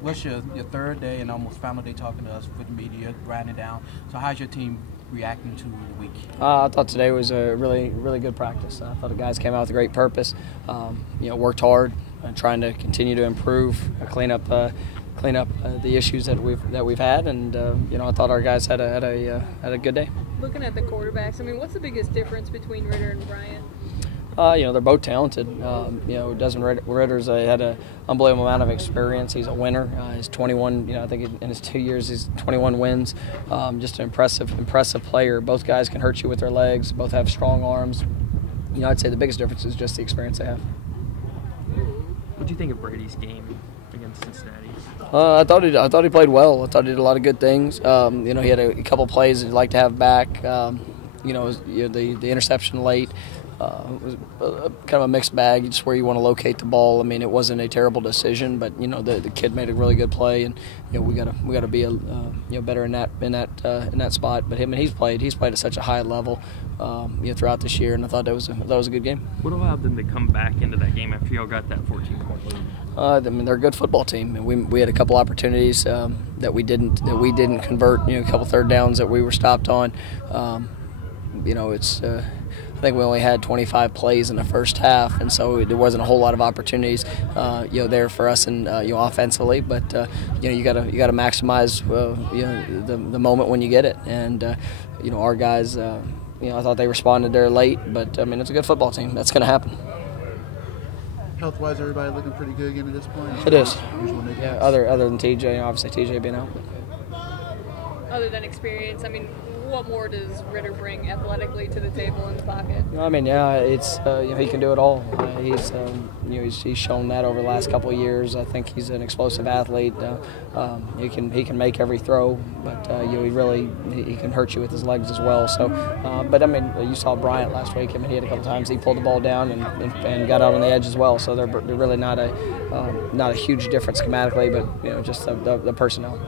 what's your third day and almost final day talking to us with the media, grinding down. So how's your team reacting to the week? I thought today was a really good practice. I thought the guys came out with a great purpose. Worked hard and trying to continue to improve, clean up the issues that we've had, and I thought our guys had a good day. Looking at the quarterbacks, I mean, what's the biggest difference between Ritter and Bryant? They're both talented. Desmond Ritter's had an unbelievable amount of experience. He's a winner. He's 21. I think in his 2 years he's 21 wins. Just an impressive player. Both guys can hurt you with their legs. Both have strong arms. I'd say the biggest difference is just the experience they have. What do you think of Brady's game against Cincinnati? I thought he played well. I thought he did a lot of good things. He had a couple plays he'd like to have back. The interception late. It was kind of a mixed bag, just where you want to locate the ball. I mean, it wasn't a terrible decision, but the kid made a really good play, and we gotta be better in that spot. But he's played at such a high level throughout this year, and I thought that was a good game. What allowed them to come back into that game after y'all got that 14-point lead? They're a good football team, and we had a couple opportunities that we didn't convert. A couple third downs that we were stopped on. I think we only had 25 plays in the first half, and so there wasn't a whole lot of opportunities, there for us and offensively. But you got to maximize the moment when you get it, and our guys, I thought they responded there late, but it's a good football team. That's going to happen. Health-wise, everybody looking pretty good again at this point. It is. Yeah. Other than TJ, obviously TJ being out. Other than experience, what more does Ritter bring athletically to the table in the pocket? It's he can do it all. He's shown that over the last couple of years. I think he's an explosive athlete. He can make every throw, but he can hurt you with his legs as well. So, you saw Bryant last week. He had a couple times he pulled the ball down and got out on the edge as well. So they're really not a huge difference schematically, but just the personnel.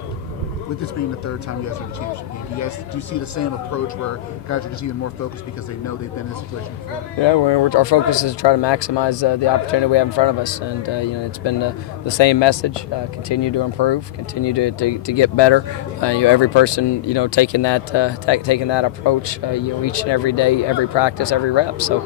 With this being the third time you guys are in the championship game, do you see the same approach where guys are just even more focused because they know they've been in this situation before? Yeah, our focus is to try to maximize the opportunity we have in front of us, and it's been the same message: continue to improve, continue to get better. Every person taking that approach, each and every day, every practice, every rep. So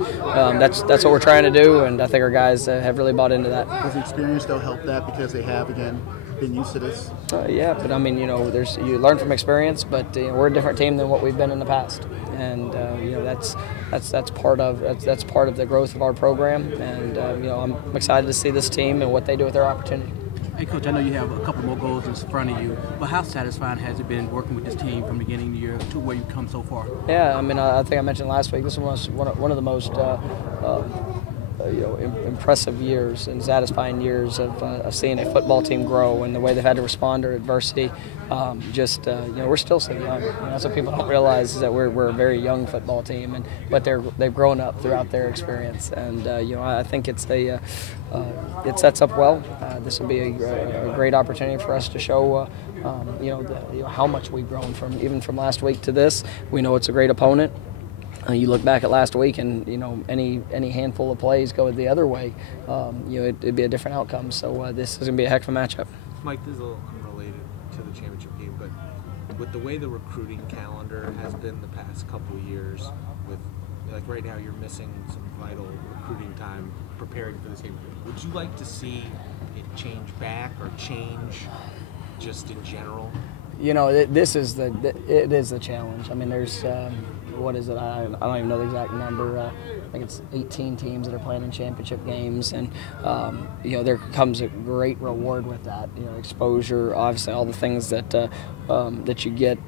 that's what we're trying to do, and I think our guys have really bought into that. Does the experience though help that because they have been used to this? But you learn from experience, but we're a different team than what we've been in the past, and that's part of the growth of our program, and I'm excited to see this team and what they do with their opportunity. Hey, Coach, I know you have a couple more goals in front of you, but how satisfying has it been working with this team from the beginning of the year to where you've come so far? Yeah, I think I mentioned last week, this was one of the most impressive years and satisfying years of seeing a football team grow and the way they've had to respond to adversity. We're still so young. That's what people don't realize, is that we're a very young football team, but they've grown up throughout their experience, and I think it sets up well. This will be a great opportunity for us to show how much we've grown from last week to this. We know it's a great opponent. You look back at last week, and any handful of plays go the other way, it'd be a different outcome. So this is going to be a heck of a matchup. Mike, this is a little unrelated to the championship game, but with the way the recruiting calendar has been the past couple of years, with right now you're missing some vital recruiting time preparing for this game. Would you like to see it change back or change just in general? It is the challenge. There's what is it? I don't even know the exact number. I think it's 18 teams that are playing in championship games, and there comes a great reward with that. Exposure, obviously, all the things that you get.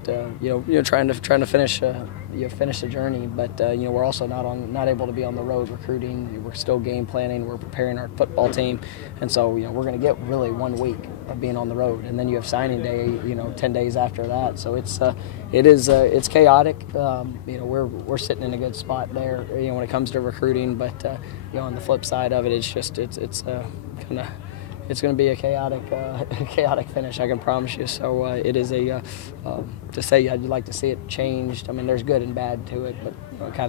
Trying to finish finish the journey, but we're also not able to be on the road recruiting. We're still game planning. We're preparing our football team, and so we're going to get really 1 week of being on the road, and then you have signing day 10 days after that. So it's chaotic. We're sitting in a good spot there when it comes to recruiting, but on the flip side of it, it's kind of it's going to be a chaotic finish, I can promise you. So it is to say I'd like to see it changed. I mean, there's good and bad to it, but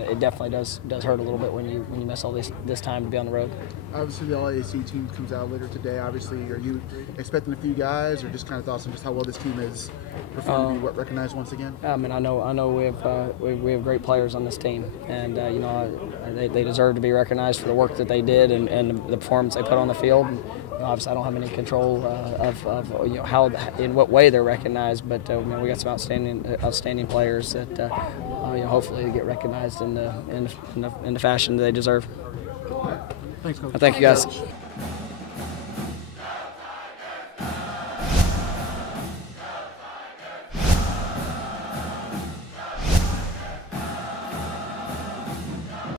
it definitely does hurt a little bit when you miss all this time to be on the road. Obviously, the AAC team comes out later today. Obviously, are you expecting a few guys, or just kind of thoughts on just how well this team is performing to be recognized once again? I mean, I know we have great players on this team, and they deserve to be recognized for the work that they did and the performance they put on the field. And, obviously, I don't have any control of how in what way they're recognized, but we got some outstanding players that hopefully get recognized in the fashion that they deserve. Thanks, Coach. Thank you, guys.